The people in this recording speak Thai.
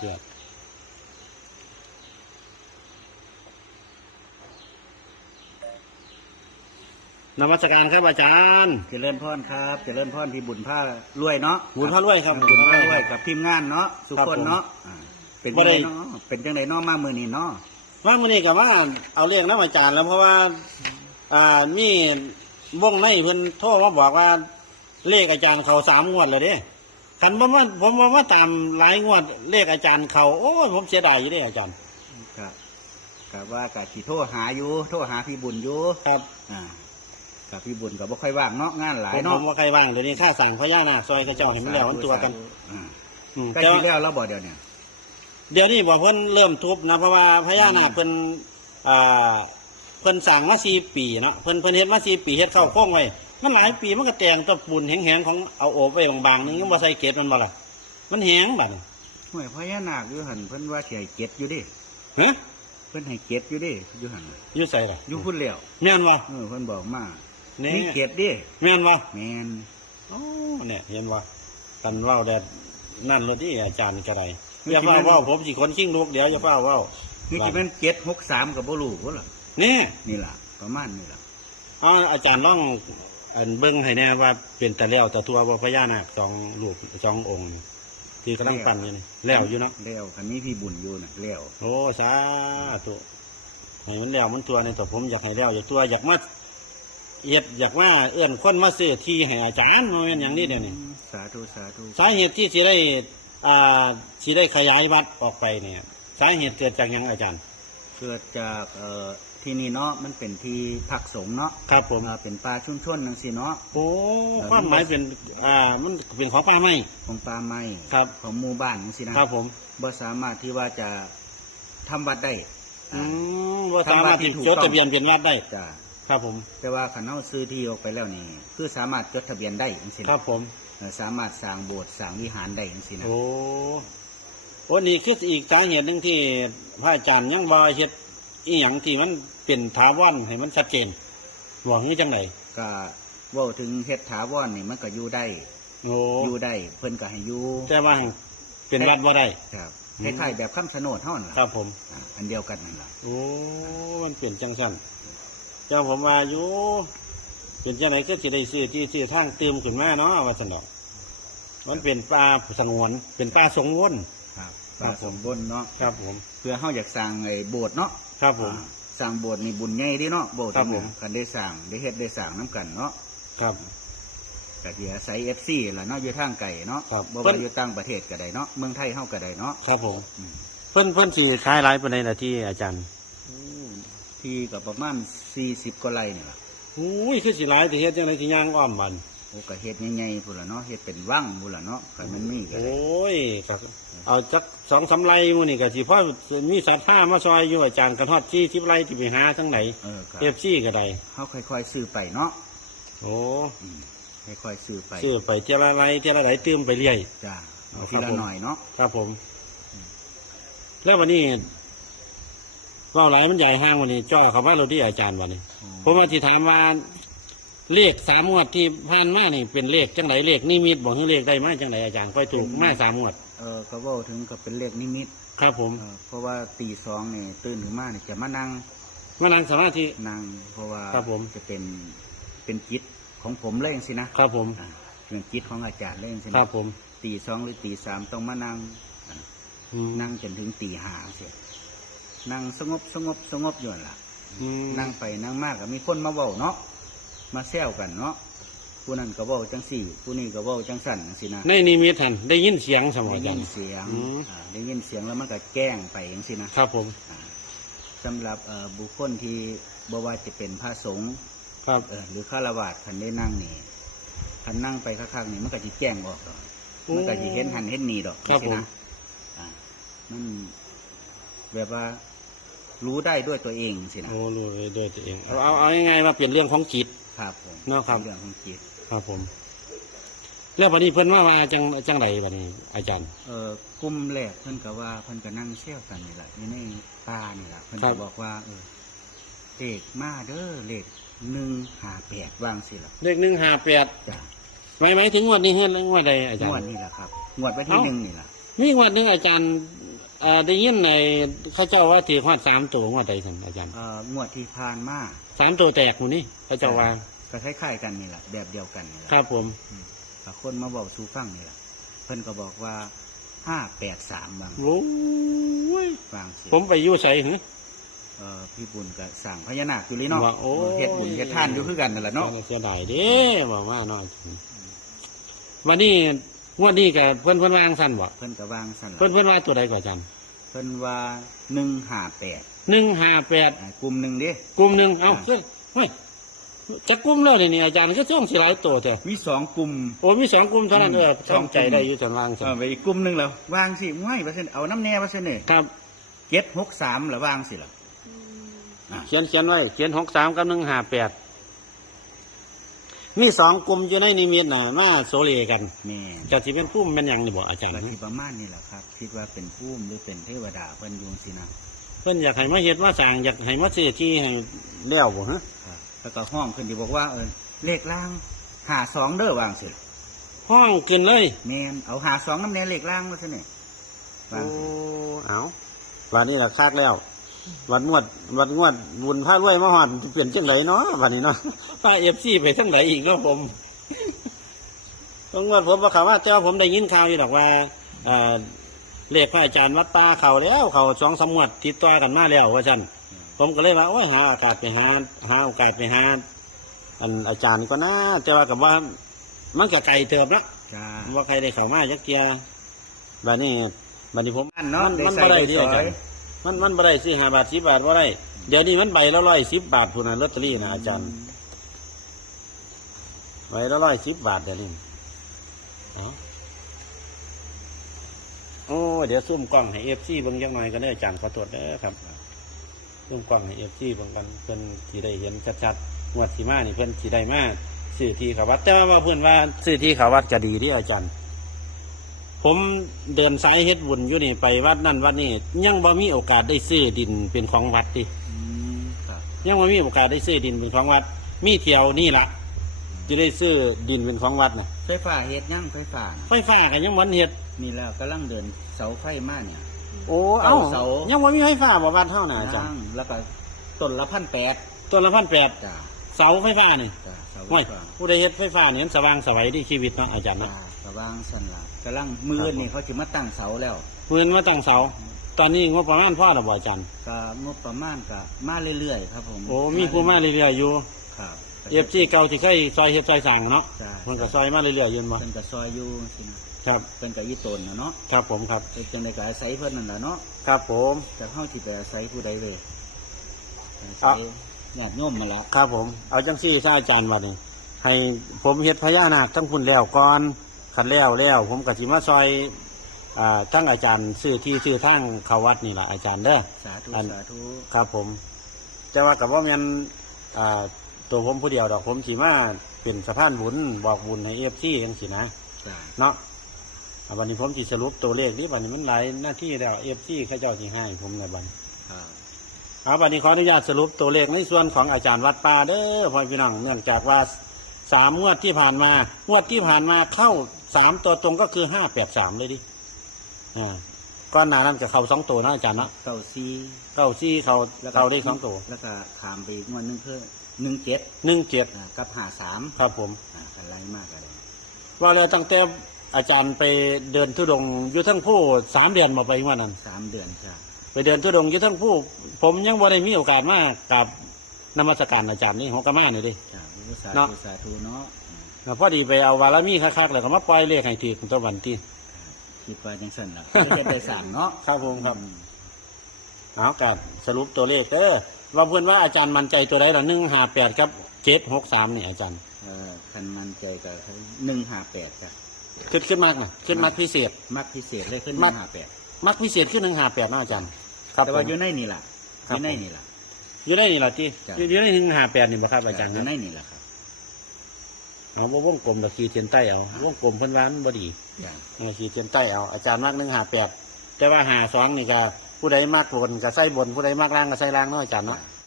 เดือดนมัสการครับอาจารย์ เจริญพรครับ เจริญพรที่บุญผ้ารวยเนาะบุญพระรวยครับบุญผ้ารวยกับทีมงานเนาะสุกคนเนาะอ่าเป็นบ่จังได้ไดเนาะเป็นจังไดเนาะมามือนี้เนาะว่ามื่อนี้กับว่าเอาเรียกน้ำอาจารย์แล้วเพราะว่า อ่ามีวงในเพิ่นโทรมาบอกว่าเลขอาจารย์เขาสามงวดเลยเด้ คันบ่ว่าผมว่าว่าตามหลายงวดเลขอาจารย์เขาโอ้ยผมเสียดายอยู่เด้อาจารย์ ครับกับว่ากับที่โทรหาอยู่โทรหาพี่บุญอยู่ครับอ่ากับพี่บุญกับบ่ค่อยว่างเนาะงานหลายผมผเนาะมว่าใครว่างเดี๋ยวนี้ข้าสั่งพญานาคซอยกระเจ้าเห็นมันแล้วมันตัวกันอ่าอืมใกล้แต่ที่ว่าแล้วเราบ่เดี๋ยวเนี่ย เดี๋ยวนี้บอกเพิ่นเริ่มทุบนะเพราะว่าพญานาคเพิ่นอ่าเพิ่นสั่งมาสี่ปีเนาะเพิ่นเพิ่นเฮ็ดมาสี่ปีเฮ็ดเข้าโค้งไว้ มันหลายปีมันก็แต่งตะปูนแห้งๆของเอาโอบไว้บางๆนึงยังบ่ใส่เกล็ดมันบ่ล่ะมันแห้งบัดนี้ห้วยพญานาคอยู่หั่นเพิ่นว่าสิให้เก็ดอยู่เดิฮะเพิ่นให้เก็ดอยู่เดิอยู่หั่นอยู่ใส่ล่ะอยู่พุ่นแล้วแม่นบ่เออเพิ่นบอกมานี่มีเก็ดดิแม่นบ่แม่นอ๋อเนี่ยเห็นบ่กันเว้าแดดนั่นรถที่อาจารย์ก็ได้อย่าเฝ้าเว้าผมสิคนชิงลูกเดี๋ยวอย่าเฝ้าเว้านี่สิเป็นเก็ดหกสามกับบ่รู้พุ่นล่ะนี่นี่ล่ะประมาณนี่ล่ะเอาอาจารย์ลอง อันเบิ่งให้แน่ว่าเป็นแต่แล้วแต่ตัวบ่พญานาคสองรูปสององค์นี่ที่กำลังปั้นอยู่นี่แล้วอยู่เนาะแล้วคันนี้พี่บุญอยู่น่ะแล้วโอ้สาธุให้มันแล้วมันตัวในตัวผมอยากให้แล้วอยากตัวอยากมาเอ็ดอยากมาเอื้อนคนมาซื้อที่ให้อาจารย์มาเป็นอย่างนี้เดี๋ยวนี้สาธุสาธุสาเหตุที่สิได้อ่าสิได้ขยายวัดออกไปเนี่ย สาเหตุเกิดจากหยังอาจารย์ เกิดจากเอ่อ ที่นี่เนาะมันเป็นที่พักสงฆ์เนาะครับผม อ่าเป็นป่าชุมชนจังซี่เนาะ โอ้ความหมายเป็นอ่ามันเป็นของป่าไม้ของป่าไม้ครับ ของหมู่บ้านจังซี่นะครับผมบ่สามารถที่ว่าจะทำวัดได้อือ่า มว่าสามารถที่ทำวัดที่ถูกจดต้อง ทะเบียนเป็นวัดได้ จ้ะครับผม แต่ว่าคันเฮาซื้อที่ออกไปแล้วนี่ คือสามารถจดทะเบียนได้จังซี่คนะรับผม เอ่อสามารถสร้างโบสถ์สร้างวิหารได้จังซี่นะ โอ้โอ้นี่คืออีกสาเหตุหนึ่งที่พระอาจารย์ยังบ่เฮ็ด อีหยังที่มันเป็นถาวรให้มันชัดเจนบอกนี้จังไดก็เว้าถึงเฮ็ดถาวรนี่มันก็อยู่ได้โอ้อยู่ได้ เพิ่นก็ให้อยู่แต่ว่าเป็นวัดบ่ได้ครับอืคมล้ายๆแบบคำชะโนดเท่านั้นล่ะครับผมอ่าอันเดียวกันนั่นล่ะโอ้มันเปลี่ยนจังสั้นเจ้าผมว่าอยู่เป็นจังไหนก็สิได้ซื้อที่ที่ทางเติมขึ้นมาเนาะว่าสนอกมันเป็นป่าสงวน เป็นป่าสงวนครับครัป่าบผมสมบูรณ์เนาะครับผม เพื่อเฮาอยากสร้างไอ้โบสถ์เนาะ ครับผมอ่าสร้างโบสถ์นี่บุญใหญ่เดิเนาะโบสถ์ครับนี่ผมนะกันได้สร้างได้เฮ็ดได้สร้างนํกันเนาะครับ ก็สิอาศัย FC ล่ะเนาะอยู่ทางไกลเนาะครับ บ่เพิ่ว่านอยู่ต่างประเทศก็ได้เนาะเมืองไทยเฮาก็ได้เนาะครับผม อืมเพิ่นเพิ่นสิขายหลายปานใดล่ะที่อาจารย์ที่ก็ประมาณ40กว่าไร่นี่ล่ะ อุ้ยคือสิหลายแต่เฮ็ดจังไดสิย่างอ้อมบัน โอ้ก็เฮ็ดใหญ่ๆพุ่นล่ะเนาะเฮ็ดเป็นวังพุ่นล่ะเนาะก็มันมีก็โอได้้ยก็เอาจักสองสามไร่มื้อนี่ก็สิพอมีศรัทธามาซอยอยู่อาจารย์กันฮอดที่10ไร่ที่ไปหาทั้งไหนเออก็ FC ก็ได้เฮาค่อยๆซื้อไปเนาะโอ้อืมค่อยๆซื้อไปซื้อไปเท่าละไรเท่าละไรตื้มไปเรื่อยจ้าเอาครัทีบละผมหน่อยเนาะครับผม แล้ววันนี้ว่าหลายมันใหญ่ห้างวันนี้ จ่อเขาว่าเราที่อาจารย์วันนี้ผมว่าที่ถามว่า เลขสามงวดที่ผ่านมานี่เป็นเลขจังไหนเลขนิมิตบอกให้เลขได้มาจังไหนอาจารย์ค่อยถูกมาสามงวด เออก็เว่าถึงกับเป็นเลขนิมิตครับผม เออเพราะว่าตีสองเนี่ยตื่นขึ้นมาเนี่ยจะมานั่งมานั่งสมาธิ นั่งเพราะว่าครับผม จะเป็นเป็นจิตของผมเลยสินะครับผม อ่าเป็นจิตของอาจารย์เลยสิคนะรับผมตีสองหรือตีสามต้องมานั่งอ่าอืมนั่งจนถึงตีห้าเสียนั่งสงบสงบสงบอยู่นั่นล่ะ อืมนั่งไปนั่งมากก็มีคนมาเว้าเนาะ มาแซวกันเนาะผู้นั้นก็เว้าจังสี่ผู้นี้ก็เว้าจังสั่นจังสินะในนิมิตท่านได้ยินเสียงสมอได้อาจายิรนย์เสียงอืม อ่าได้ยินเสียงแล้วมันก็แกล้งไปอย่างสินะ ครับผมอ่าสำหรับเอ่อบุคคลที่บว่าจะเป็นพระสงฆ์ครับเอ่อหรือฆราวาสคันได้นั่งนี่คันนั่งไปข้างๆนี่มันก็จะแจ้งออกดอกมันก็จะเห็นหันเห็นนี่ดอกครับสิผมนะอ่ามันแบบว่า รู้ได้ด้วยตัวเองสินะโอ้รู้เลยด้วยตัวเองเอาเอาเอาง่ายๆว่าเป็นเรื่องของจิตครับผมเนาะครับเรื่องของจิตครับผมแล้ววันนี้เพิ่นว่าว่าจังจังไรวันนี้ อาจารย์เอ่อกลุ่มแรกเพิ่นก็ว่าเพิ่นก็นั่งเชี่ยวกันนี่แหละอยู่ในป่านี่แหละเพิ่นครัก็บบอกว่าเออเลขมาเด้อเลขหนึ่งหาแปดว่างสิล่ะเลขหนึ่งห้าแปดจ้ะไม่หมายถึงงวดนี้เฮือนงวดใดอาจารงวดย์นี่แหละครับงวดวันที่เอ้าหนึ่งนี่แหละมีงวดหนึงอาจารย์ เอ่อได้ยินในเข้าเจ้าว่าถือฮอดสามตัวงวดใดสันอาจารย์เอ่องวดที่ผ่านมาสามตัวแตกหมูนี่เข้าเจ้าว่าก็คล้ายๆกันนี่แหละแบบเดียวกันนี่แหละครับผม ก็คนมาบอกสู่ฟังนี่แหละเพิ่นก็บอกว่าห้าแปดสามบางโอ้ยบางเสียผมไปอยู่ใส่หึเอ่อพี่บุญก็สั่งพญานาคอยู่เลยเนาะว่าโอ้เฮ็ดบุญเฮ็ดทานอยู่คือกันนั่นแหละเนาะเสียดายเด้บอกว่าน้อยวันนี้ งวดนี้กับเพื่อนเพื่อนวาจั่งสั้นบ่เพิ่นก็วางสั่นเพื่อนละเพื่อนว่าตัวใดก่อนอาจารย์เพิ่นว่าหนึ่งห้าแปดหนึ่งห้าแปดกลุ่มหนึ่งเด้กลุ่มหนึ่งเอ้าอ่าเฮ้ยเฮ้ยจะกลุ่มแล้วนี่นี่อาจารย์ก็ต้องสิหลายตัวแต่มีสองกลุ่ม โอ้มีสองกลุ่มเท่านั้นอืมเออสองกลุ่ม Ờ, ทำใจได้อยู่จังล่างเออไปอีกกลุ่มหนึ่งแล้ววางสิง่ายว่าซั่นเอาน้ำแน่ว่าซั่นนี่ครับเจ็ดหกสามแล้ววางสิล่ะ เขียนเขียนไว้เขียนหกสามกับหนึ่งห้าแปด มีสองกลุ่มอยู่ในนิมิตน่ะมาโซเลกันแม่จะที่เป็นพุ่มเป็นหยังนี่บอกอาจารย์ก็ที่ประมาณนี้แหละครับ คิดว่าเป็นผู้มหรือเป็นเทวดาเพิ่นอยุงสินะเพิ่นอยากให้มาเฮ็ดมาสร้างอยากให้มาซื้อที่ให้แล้วบ่ฮะครับแล้วก็ห้องขึ้นที่บอกว่าเออเลขล่างหาสองเด้อวางสิห้องกินเลย แม่นเอาหาสองน้ำแน่เลขล่างว่าซั่นนี่วาโอ้งสิเอาวันนี้ละคากแล้ว วันงวดวันงวดบุญพระรวยมาหอดเปลี่ยนจังไหนเนาะวันนี้เนาะพาเอฟซีไปทั้งไหนอีกเนาะผมต้องงวดผมบอกเขาว่าเจ้าผมได้ยินข่าวอยู่หรอกว่าเอ่อเลขพระอาจารย์วัดตาเขาแล้วเขาสองสามงวดติดต่อกันมาแล้วว่าจันผมก็เลยว่าโอ้ยหาโอกาสไปหาหาโอกาสไปหาอันอาจารย์ก็น่าแต่ว่ากับว่ามันก็ไกลเติบละจ้าว่าใครได้เข้ามาจักเกียบัดนี้บัดนี้ผมนั่นเนาะมันได้มันใส่บ่ได้ได้ที่สอาอจารยย์ มันมันบ่ได้ซื้อห้าบาทสิบบาทบ่ได้ เดี๋ยวนี้มันใบละร้อยสิบบาทพุ่นนะลอตเตอรี่นะอาจารย์ใบละร้อยสิบบาทเดี๋ยวนี้เอาโอ้เดี๋ยวซุ่มกล้องให้เอฟซีเบิ่งจักหน่อยก็ได้อาจารย์ขอตรวจเด้อครับซุ่มกล้องให้เอฟซีเบิ่งกันเพิ่นสิได้เห็นชัดๆงวดสิมานี่เพิ่นสิได้มาซื้อที่เขาวัดแต่ว่าเพิ่อนว่าซื้อที่เขาวัดก็ดีที่อาจารย์ ผมเดินสายเฮ็ดบุญอยู่นี่ไปวัดนั่นวัดนี่ยังบ่มีโอกาสได้ซื้อดินเป็นของวัดดิอืมครับยังบ่มีโอกาสได้ซื้อดินเป็นของวัด มีเที่ยวนี่ละจะได้ซื้อดินเป็นของวัดน่ะไฟฟ้าเฮ็ดยังไฟฟ้าน่ะไฟฟ้าก็ยังบ่เฮ็ดนี่แล้วกำลังเดินเสาไฟมาเนี่ยโอ้เอ้าเสายังบ่มีไฟฟ้าบ่วัดเท่าน่ะอาจารนั่ย์งแล้วก็ต้นละพันแปดต้นละพันแปดจ้าเสาไฟฟ้านี่ จ้าเสาไฟโอ้ยฟ้าผู้ใดเฮ็ดไฟฟ้านี่มันสว่างสวัยที่ชีวิตเนาะอาจารย์จ้าเนาะกระว่างสันละกำลังมือนี่เขาจะมาตั้งเสาแล้วมื้อนี้มาตั้งเสา ตอนนี้งบประมาณพอแล้วบ่อาจารย์ก็งบประมาณก็มาเรื่อยๆครับผมโอ้มีผู้มาเรื่อยๆอยู่ครับ FC เก่าที่เคยซอยเฮ็ดซอยสร้างเนาะจ้ามันก็ซอยมาเรื่อยๆอยืนบ่เพิ่นก็ซอยอยู่สินะครับเพิ่นก็อีตนนะเนาะครับผมครับเพิ่นจังได๋ก็อาศัยเพิ่นนั่นล่ะเนาะครับผมแต่เฮาสิไปอาศัยผู้ใดเลยอาอะศัย ญาติโยมมาแล้วครับผม เอาจังซี่ซะอาจารย์ว่านี่ให้ผมเฮ็ดพญานาคทั้งคุณแล้วก่อนคันแล้วแล้วผมก็สิมาซอยอ่าทั้งอาจารย์ซื้อที่ซื้อทางเข้าวัดนี่ล่ะอาจารย์เด้อสาธุอันสาธุครับผม แต่ว่ากับว่าแม่นอ่าตัวผมผู้เดียวดอกผมสิมาเป็นสะพานบุญบอกบุญให้ FC จังซี่นะจ้าเนาะอ่าวันนี้ผมสิสรุปตัวเลขนี่วันนี้มันหลายหน้าที่แล้ว FC เขาเจ้าสิให้ผมในบัดนี้ ครับครับวันนี้ขออนุญาตสรุปตัวเลขในส่วนของอาจารย์วัดป่าเด้อพ่อพี่น้องเนื่องจากว่าสามงวดที่ผ่านมางวดที่ผ่านมาเข้าสามตัวตรงก็คือห้าแปดสามเลยดิอ่าก้อนหนานั้นจะเข้าสองตัวนะอาจารย์นะเก้าซีเข้าซี่เขาแล้วก็เข้าได้สองตัวแล้วก็ขามไปอีกงวดหนึงคือหนึ่งเจ็ดหนึ่งเจ็ดอ่ากับหาสามครับผมอ่ากันไล่มากกันเลยว่าแล้วตั้งแต่อาจารย์ไปเดินทุดงค์อยู่ทั้งผู้สามเดือนมาไปว่านั้นสามเดือนจ้า ไปเดินทุดงค์อยู่ทั้งผู้ ผมยังบ่ได้มีโอกาสมากับนมัสการอาจารย์นี่ของกามาเนี่ยดิ จ้าอุสาเนาะ ธุสาธุเนาะอืมแล้วพอดีไปเอาวาลามีคักๆแล้วก็มาปล่อยเลขให้ทีตัววันที่คิดว่าจังสั่นล่ะก็จะได้สั่งเนาะครับผมครับอืมเอาการสรุปตัวเลขเด้อว่าเพื่อนว่าอาจารย์มั่นใจตัวใดหรอหนึ่งห้าแปดครับเจ็ดหกสามนี่อาจารย์เออคันมันใจก็หนึ่งหาแปดจ้ะขึ้นขึ้นมากนะขึ้นมากพิเศษ มักพิเศษเลยขึ้นหมันึ่ก งหาแปด มักพิเศษขึ้นหนึ่งห้าแปดนะอาจารย์ครับแต่ผว่ามอยู่ในนี่ล่ะครัอบยู่ในผมนี่ล่ะอยู่ได้นี่เหรอที่จ้ะ อยู่ได้หนึ่งห้าแปดนี่บ่ครับอาจารย์อครัยู่บในนี่ล่ะครับเอาบ่วงกลมตะขีดเทียนใต้เอาวงกลมเพิ่นว่ามันบ่ดีจ้ะเอาขีดเทียนใต้เอาอาจารย์มักหนึ่งห้าแปดแต่ว่าหาสองนี่ก็ผู้ใดมักบนก็ใส่บนผู้ใดมักล่างก็ใส่ล่างเนาะอาจารย์เนาะจ